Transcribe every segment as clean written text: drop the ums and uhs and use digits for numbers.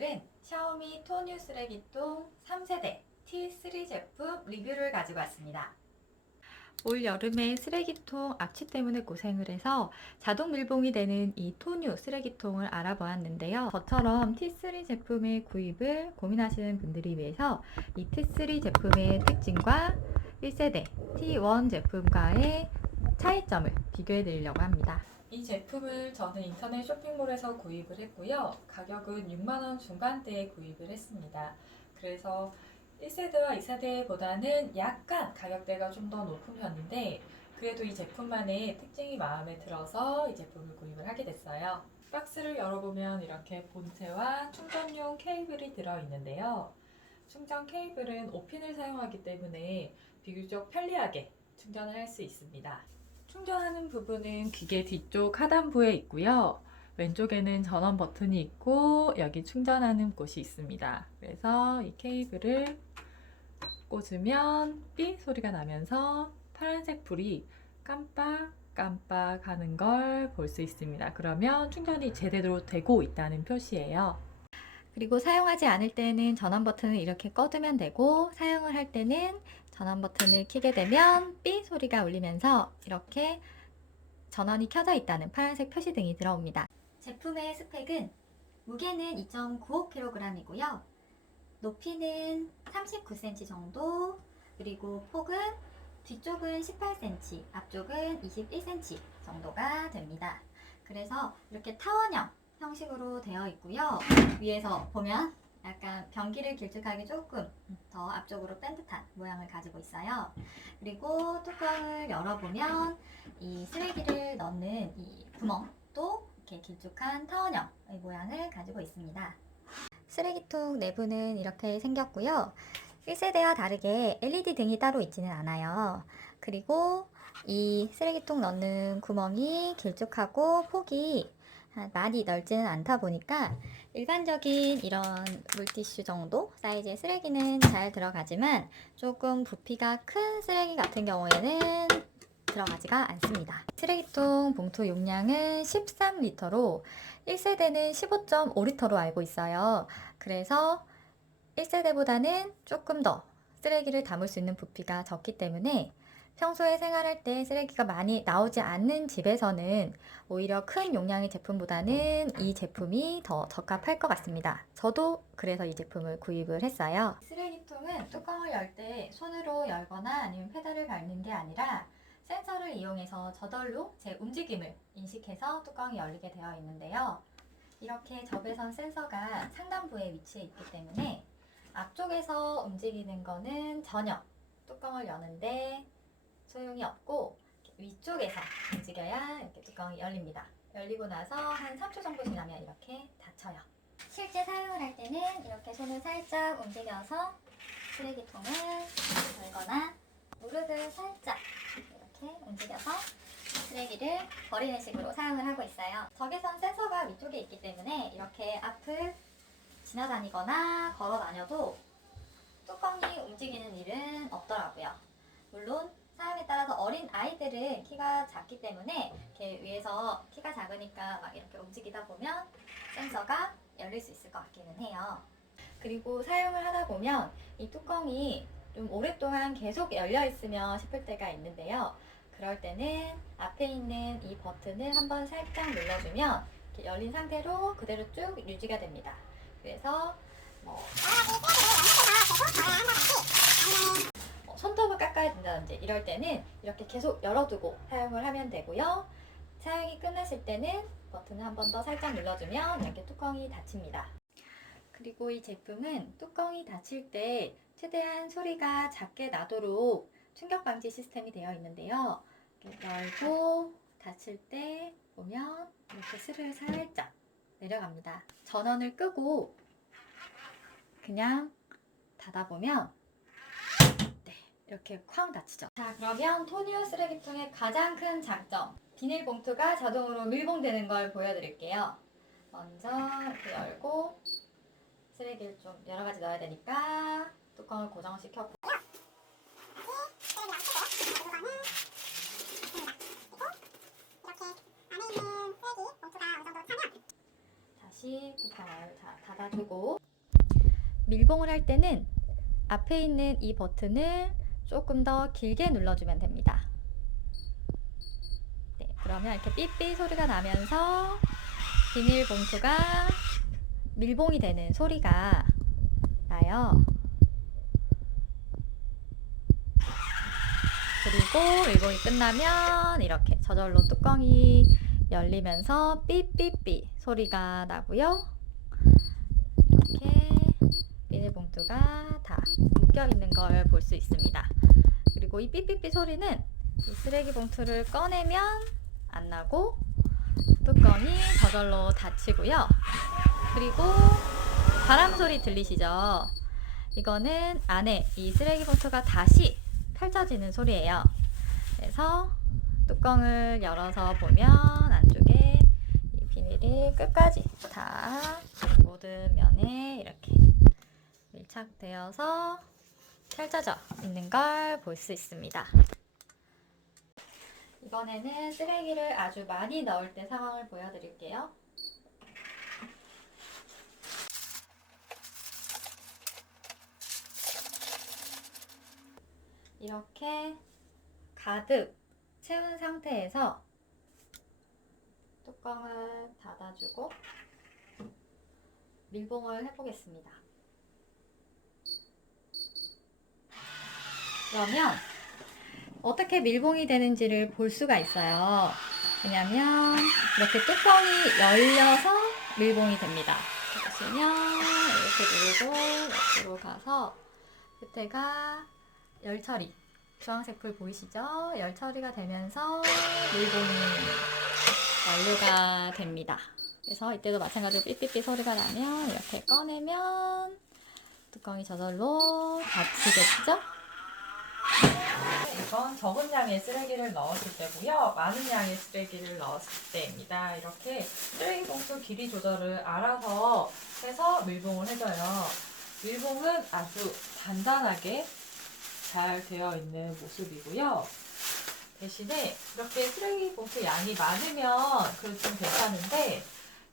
오늘은 샤오미 토뉴 쓰레기통 3세대 T3 제품 리뷰를 가지고 왔습니다. 올 여름에 쓰레기통 악취 때문에 고생을 해서 자동 밀봉이 되는 이 토뉴 쓰레기통을 알아보았는데요. 저처럼 T3 제품의 구입을 고민하시는 분들을 위해서 이 T3 제품의 특징과 1세대 T1 제품과의 차이점을 비교해 드리려고 합니다. 이 제품을 저는 인터넷 쇼핑몰에서 구입을 했고요. 가격은 6만원 중반대에 구입을 했습니다. 그래서 1세대와 2세대보다는 약간 가격대가 좀 더 높은 편인데 그래도 이 제품만의 특징이 마음에 들어서 이 제품을 구입을 하게 됐어요. 박스를 열어보면 이렇게 본체와 충전용 케이블이 들어있는데요. 충전 케이블은 5핀을 사용하기 때문에 비교적 편리하게 충전을 할 수 있습니다. 충전하는 부분은 기계 뒤쪽 하단부에 있고요. 왼쪽에는 전원 버튼이 있고 여기 충전하는 곳이 있습니다. 그래서 이 케이블을 꽂으면 삐 소리가 나면서 파란색 불이 깜빡깜빡 하는 걸 볼 수 있습니다. 그러면 충전이 제대로 되고 있다는 표시예요. 그리고 사용하지 않을 때는 전원 버튼을 이렇게 꺼두면 되고 사용을 할 때는 전원 버튼을 켜게 되면 삐 소리가 울리면서 이렇게 전원이 켜져 있다는 파란색 표시등이 들어옵니다. 제품의 스펙은 무게는 2.95kg이고요. 높이는 39cm 정도, 그리고 폭은 뒤쪽은 18cm, 앞쪽은 21cm 정도가 됩니다. 그래서 이렇게 타원형 형식으로 되어 있고요. 위에서 보면 약간 변기를 길쭉하게 조금 더 앞쪽으로 뺀 듯한 모양을 가지고 있어요. 그리고 뚜껑을 열어보면 이 쓰레기를 넣는 이 구멍도 이렇게 길쭉한 타원형 모양을 가지고 있습니다. 쓰레기통 내부는 이렇게 생겼고요. 1세대와 다르게 LED 등이 따로 있지는 않아요. 그리고 이 쓰레기통 넣는 구멍이 길쭉하고 폭이 많이 넓지는 않다 보니까 일반적인 이런 물티슈 정도 사이즈의 쓰레기는 잘 들어가지만 조금 부피가 큰 쓰레기 같은 경우에는 들어가지가 않습니다. 쓰레기통 봉투 용량은 13리터로 1세대는 15.5리터로 알고 있어요. 그래서 1세대보다는 조금 더 쓰레기를 담을 수 있는 부피가 적기 때문에 평소에 생활할 때 쓰레기가 많이 나오지 않는 집에서는 오히려 큰 용량의 제품보다는 이 제품이 더 적합할 것 같습니다. 저도 그래서 이 제품을 구입을 했어요. 쓰레기통은 뚜껑을 열 때 손으로 열거나 아니면 페달을 밟는 게 아니라 센서를 이용해서 저절로 제 움직임을 인식해서 뚜껑이 열리게 되어 있는데요. 이렇게 접외선 센서가 상단부에 위치해 있기 때문에 앞쪽에서 움직이는 거는 전혀 뚜껑을 여는데 소용이 없고 위쪽에서 움직여야 이렇게 뚜껑이 열립니다. 열리고 나서 한 3초 정도 지나면 이렇게 닫혀요. 실제 사용을 할 때는 이렇게 손을 살짝 움직여서 쓰레기통을 열거나 무릎을 살짝 이렇게 움직여서 쓰레기를 버리는 식으로 사용을 하고 있어요. 적외선 센서가 위쪽에 있기 때문에 이렇게 앞을 지나다니거나 걸어 다녀도 뚜껑이 움직이는 일은 없더라고요. 물론 사람에 따라서 어린 아이들은 키가 작기 때문에 이렇게 위에서 키가 작으니까 막 이렇게 움직이다 보면 센서가 열릴 수 있을 것 같기는 해요. 그리고 사용을 하다 보면 이 뚜껑이 좀 오랫동안 계속 열려 있으면 싶을 때가 있는데요. 그럴 때는 앞에 있는 이 버튼을 한번 살짝 눌러주면 이렇게 열린 상태로 그대로 쭉 유지가 됩니다. 그래서 손톱을 깎아야 된다든지 이럴 때는 이렇게 계속 열어두고 사용을 하면 되고요. 사용이 끝났을 때는 버튼을 한 번 더 살짝 눌러주면 이렇게 뚜껑이 닫힙니다. 그리고 이 제품은 뚜껑이 닫힐 때 최대한 소리가 작게 나도록 충격 방지 시스템이 되어 있는데요. 이렇게 열고 닫힐 때 보면 이렇게 스르르 살짝 내려갑니다. 전원을 끄고 그냥 닫아보면 이렇게 쾅 닫히죠. 자, 그러면 토뉴 쓰레기통의 가장 큰 장점, 비닐봉투가 자동으로 밀봉되는 걸 보여드릴게요. 먼저 이렇게 열고 쓰레기를 좀 여러 가지 넣어야 되니까 뚜껑을 고정시켰고 다시 뚜껑을 닫아주고 닫아주고, 밀봉을 할 때는 앞에 있는 이 버튼을 조금 더 길게 눌러주면 됩니다. 네, 그러면 이렇게 삐삐 소리가 나면서 비닐봉투가 밀봉이 되는 소리가 나요. 그리고 밀봉이 끝나면 이렇게 저절로 뚜껑이 열리면서 삐삐삐 소리가 나고요. 이렇게 비닐봉투가 다 묶여 있는 걸 볼 수 있습니다. 그리고 이 삐삐삐 소리는 이 쓰레기 봉투를 꺼내면 안 나고 뚜껑이 저절로 닫히고요. 그리고 바람 소리 들리시죠? 이거는 안에 이 쓰레기 봉투가 다시 펼쳐지는 소리예요. 그래서 뚜껑을 열어서 보면 안쪽에 이 비닐이 끝까지 다 모든 면에 이렇게 밀착되어서 펼쳐져 있는 걸 볼 수 있습니다. 이번에는 쓰레기를 아주 많이 넣을 때 상황을 보여드릴게요. 이렇게 가득 채운 상태에서 뚜껑을 닫아주고 밀봉을 해보겠습니다. 그러면 어떻게 밀봉이 되는지를 볼 수가 있어요. 왜냐면 이렇게 뚜껑이 열려서 밀봉이 됩니다. 보시면 이렇게 누르고 옆으로 가서 끝에가 열 처리, 주황색 불 보이시죠? 열 처리가 되면서 밀봉이 완료가 됩니다. 그래서 이때도 마찬가지로 삐삐삐 소리가 나면 이렇게 꺼내면 뚜껑이 저절로 닫히겠죠? 이건 적은 양의 쓰레기를 넣었을 때고요. 많은 양의 쓰레기를 넣었을 때입니다. 이렇게 쓰레기 봉투 길이 조절을 알아서 해서 밀봉을 해줘요. 밀봉은 아주 간단하게 잘 되어 있는 모습이고요. 대신에 이렇게 쓰레기 봉투 양이 많으면 그래도 좀 괜찮은데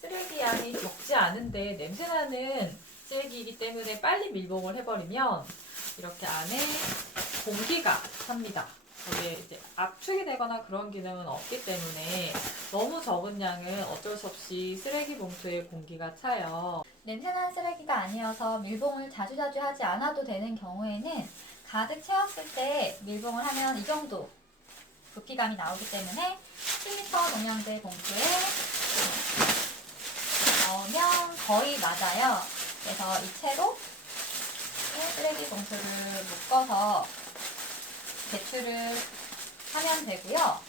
쓰레기 양이 적지 않은데 냄새나는 쓰레기이기 때문에 빨리 밀봉을 해버리면 이렇게 안에 공기가 찹니다. 거기에 이제 압축이 되거나 그런 기능은 없기 때문에 너무 적은 양은 어쩔 수 없이 쓰레기 봉투에 공기가 차요. 냄새나는 쓰레기가 아니어서 밀봉을 자주자주 하지 않아도 되는 경우에는 가득 채웠을 때 밀봉을 하면 이 정도 부피감이 나오기 때문에 10리터 동량제 봉투에 넣으면 거의 맞아요. 그래서 이 채로 쓰레기 봉투를 묶어서 배출을 하면 되고요.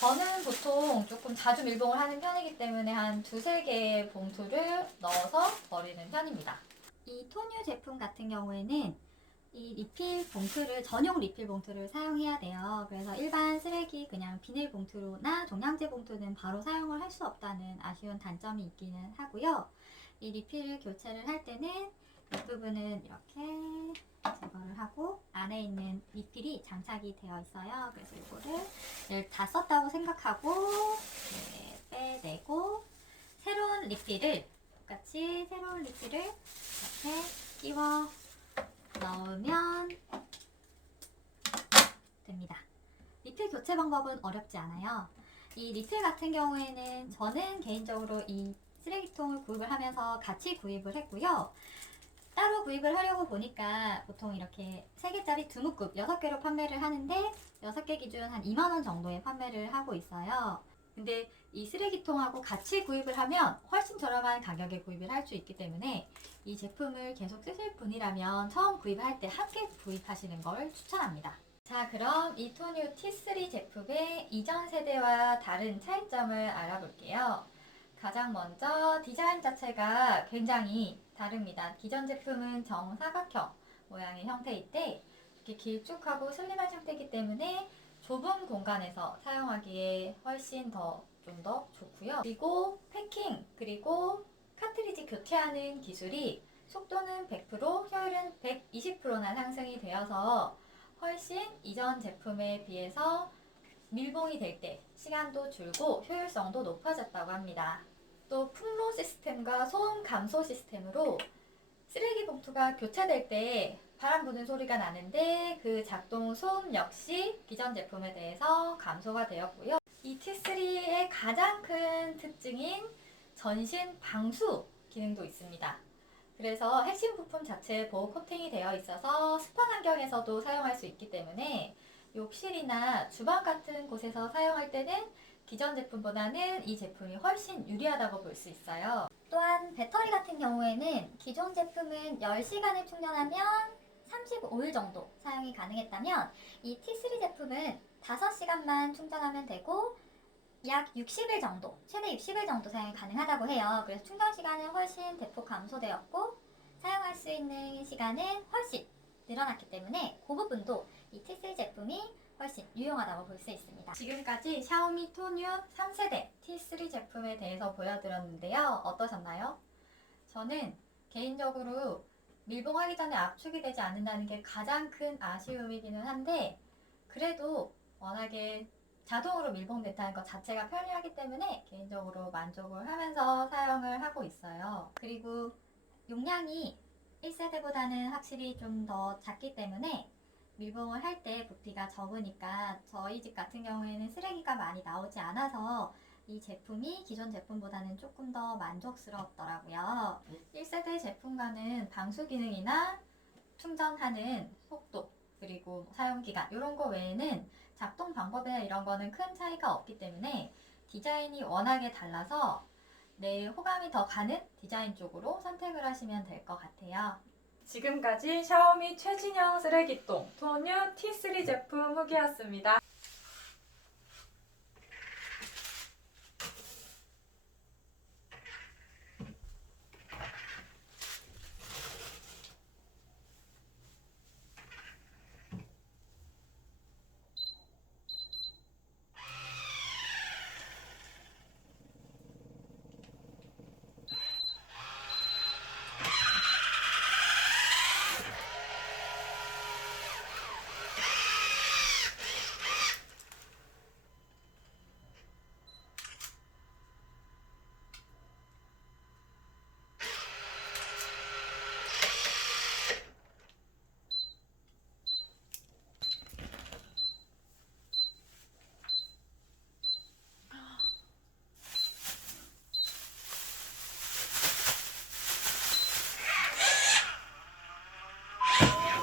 저는 보통 조금 자주 밀봉을 하는 편이기 때문에 한 두세 개의 봉투를 넣어서 버리는 편입니다. 이 토뉴 제품 같은 경우에는 이 리필 봉투를, 전용 리필 봉투를 사용해야 돼요. 그래서 일반 쓰레기 그냥 비닐 봉투나 종량제 봉투는 바로 사용을 할 수 없다는 아쉬운 단점이 있기는 하고요. 이 리필 교체를 할 때는 윗부분은 이렇게 제거를 하고 안에 있는 리필이 장착이 되어 있어요. 그래서 이거를 다 썼다고 생각하고 빼내고 새로운 리필을 똑같이 새로운 리필을 이렇게 끼워 넣으면 됩니다. 리필 교체 방법은 어렵지 않아요. 이 리필 같은 경우에는 저는 개인적으로 이 쓰레기통을 구입을 하면서 같이 구입을 했고요. 따로 구입을 하려고 보니까 보통 이렇게 3개짜리 2묶음 6개로 판매를 하는데 6개 기준 한 2만원 정도에 판매를 하고 있어요. 근데 이 쓰레기통하고 같이 구입을 하면 훨씬 저렴한 가격에 구입을 할 수 있기 때문에 이 제품을 계속 쓰실 분이라면 처음 구입할 때 함께 구입하시는 걸 추천합니다. 자, 그럼 이 토뉴 T3 제품의 이전 세대와 다른 차이점을 알아볼게요. 가장 먼저 디자인 자체가 굉장히 다릅니다. 기존 제품은 정사각형 모양의 형태일 때 이렇게 길쭉하고 슬림한 형태이기 때문에 좁은 공간에서 사용하기에 훨씬 좀 더 좋고요. 그리고 패킹 그리고 카트리지 교체하는 기술이 속도는 100%, 효율은 120%나 상승이 되어서 훨씬 이전 제품에 비해서 밀봉이 될 때 시간도 줄고 효율성도 높아졌다고 합니다. 또 풍로 시스템과 소음 감소 시스템으로 쓰레기 봉투가 교체될 때 바람 부는 소리가 나는데 그 작동 소음 역시 기존 제품에 대해서 감소가 되었고요. 이 T3의 가장 큰 특징인 전신 방수 기능도 있습니다. 그래서 핵심 부품 자체에 보호 코팅이 되어 있어서 습한 환경에서도 사용할 수 있기 때문에 욕실이나 주방 같은 곳에서 사용할 때는 기존 제품보다는 이 제품이 훨씬 유리하다고 볼 수 있어요. 또한 배터리 같은 경우에는 기존 제품은 10시간을 충전하면 35일 정도 사용이 가능했다면 이 T3 제품은 5시간만 충전하면 되고 약 60일 정도, 최대 60일 정도 사용이 가능하다고 해요. 그래서 충전 시간은 훨씬 대폭 감소되었고 사용할 수 있는 시간은 훨씬 늘어났기 때문에 그 부분도 이 T3 제품이 훨씬 유용하다고 볼 수 있습니다. 지금까지 샤오미 토뉴 3세대 T3 제품에 대해서 보여드렸는데요. 어떠셨나요? 저는 개인적으로 밀봉하기 전에 압축이 되지 않는다는 게 가장 큰 아쉬움이기는 한데 그래도 워낙에 자동으로 밀봉됐다는 것 자체가 편리하기 때문에 개인적으로 만족을 하면서 사용을 하고 있어요. 그리고 용량이 1세대보다는 확실히 좀 더 작기 때문에 밀봉을 할 때 부피가 적으니까 저희 집 같은 경우에는 쓰레기가 많이 나오지 않아서 이 제품이 기존 제품보다는 조금 더 만족스럽더라고요. 1세대 제품과는 방수 기능이나 충전하는 속도 그리고 사용기간 이런 거 외에는 작동 방법이나 이런 거는 큰 차이가 없기 때문에 디자인이 워낙에 달라서 내 호감이 더 가는 디자인 쪽으로 선택을 하시면 될 것 같아요. 지금까지 샤오미 최진영 쓰레기통 토뉴 T3 제품 후기였습니다.